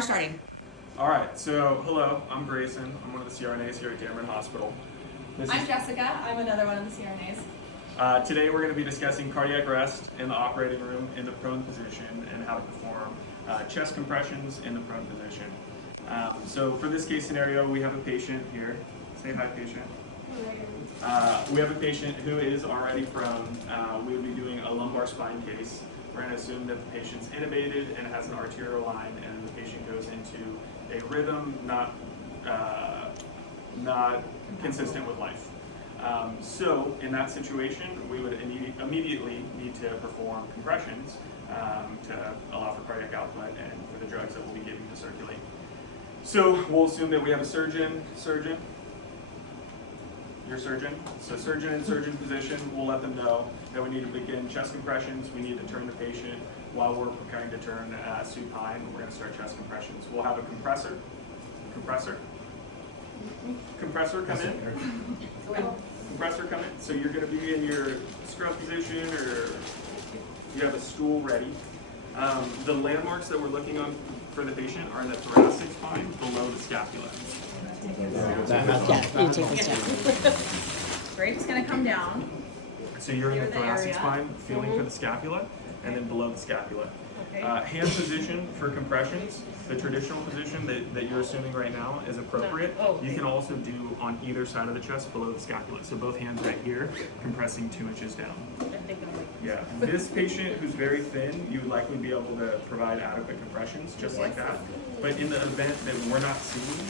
Starting. All right, so hello, I'm Grayson. I'm one of the CRNAs here at Cameron Hospital. I'm Jessica. I'm another one of the CRNAs. Today we're going to be discussing cardiac arrest in the operating room in the prone position and how to perform chest compressions in the prone position. So for this case scenario, we have a patient here. Say hi, patient. We have a patient who is already prone. We would be doing a lumbar spine case. We're going to assume that the patient's intubated and has an arterial line, and the patient goes into a rhythm not consistent with life. So in that situation, we would immediately need to perform compressions to allow for cardiac output and for the drugs that we'll be giving to circulate. So we'll assume that we have a surgeon, your surgeon. So surgeon in surgeon position, we'll let them know that we need to begin chest compressions. We need to turn the patient while we're preparing to turn supine. We're going to start chest compressions. We'll have a compressor come in. Compressor come in. So you're going to be in your scrub position, or you have a stool ready. The landmarks that we're looking on for the patient are in the thoracic spine below the scapula. Great, it's going to come down. So you're in the Near the thoracic area. spine, feeling for the scapula, and then below the scapula. Okay. Hand position for compressions, the traditional position that you're assuming right now is appropriate. No. Oh. You can also do on either side of the chest below the scapula. So both hands right here, compressing 2 inches down. I think I'm like, Yeah, this patient who's very thin, you would likely be able to provide adequate compressions just like that. But in the event that we're not seeing,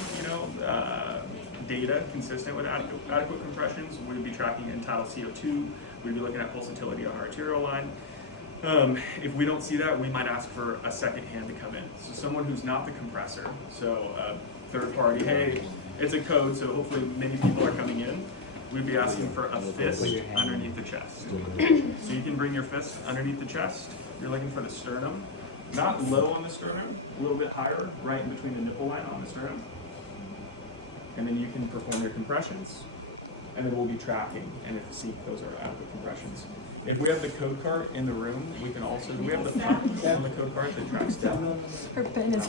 data consistent with adequate compressions, we'd be tracking end-tidal CO2. We'd be looking at pulsatility on our arterial line. If we don't see that, we might ask for a second hand to come in. So someone who's not the compressor, so third party, hey, it's a code, so hopefully many people are coming in. We'd be asking for a fist underneath the chest. So you can bring your fist underneath the chest. You're looking for the sternum, not low on the sternum, a little bit higher, right in between the nipple line on the sternum. And then you can perform your compressions, and then we'll be tracking, and if you see those are adequate compressions. If we have the code card in the room, we can also, do we have the pump on the code card that tracks down? her pen is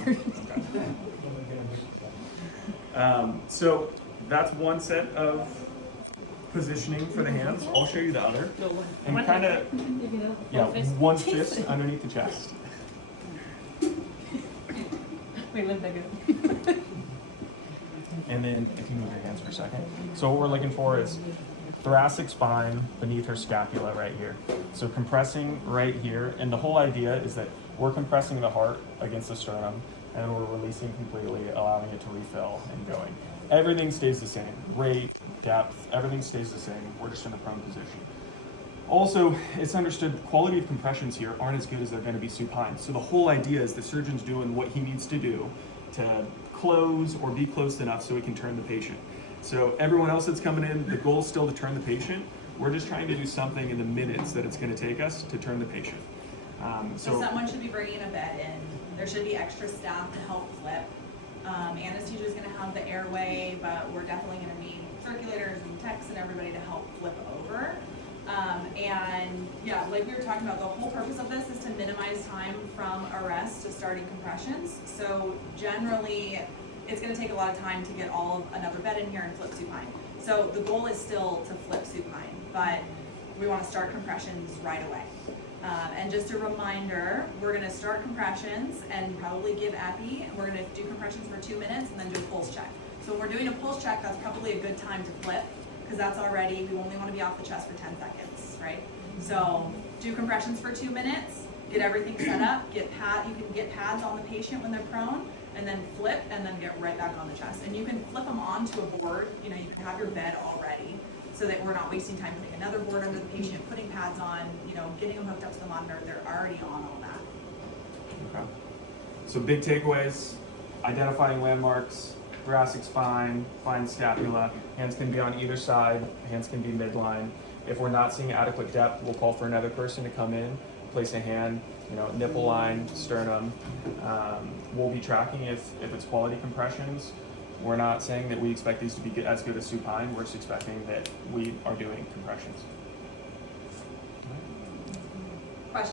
So that's one set of positioning for the hands. I'll show you the other. And kind of, yeah, one fist underneath the chest. We live bigger. And then if you move your hands for a second. So what we're looking for is thoracic spine beneath her scapula right here. So compressing right here. And the whole idea is that we're compressing the heart against the sternum, and we're releasing completely, allowing it to refill and going. Everything stays the same. Rate, depth, everything stays the same. We're just in the prone position. Also, it's understood quality of compressions here aren't as good as they're going to be supine. So the whole idea is the surgeon's doing what he needs to do to close or be close enough so we can turn the patient. So everyone else that's coming in, the goal is still to turn the patient. We're just trying to do something in the minutes that it's going to take us to turn the patient. So someone should be bringing a bed in. There should be extra staff to help flip. Anesthesia is going to have the airway, but we're definitely going to need circulators and techs and everybody to help flip over. And yeah, like we were talking about, the whole purpose of this is to minimize time from arrest to starting compressions. So generally, it's going to take a lot of time to get all of another bed in here and flip supine. So the goal is still to flip supine, but we want to start compressions right away. And just a reminder, we're going to start compressions and probably give epi. We're going to do compressions for 2 minutes and then do a pulse check. So when we're doing a pulse check, that's probably a good time to flip, because that's already, we only want to be off the chest for 10 seconds, right? So do compressions for 2 minutes, get everything set up, you can get pads on the patient when they're prone, and then flip, and then get right back on the chest. And you can flip them onto a board, you can have your bed all ready, so that we're not wasting time putting another board under the patient, putting pads on, getting them hooked up to the monitor. They're already on all that. Okay. So big takeaways: identifying landmarks, thoracic spine, fine scapula. Hands can be on either side. Hands can be midline. If we're not seeing adequate depth, we'll call for another person to come in, place a hand, nipple line, sternum. We'll be tracking if it's quality compressions. We're not saying that we expect these to be as good as supine. We're just expecting that we are doing compressions.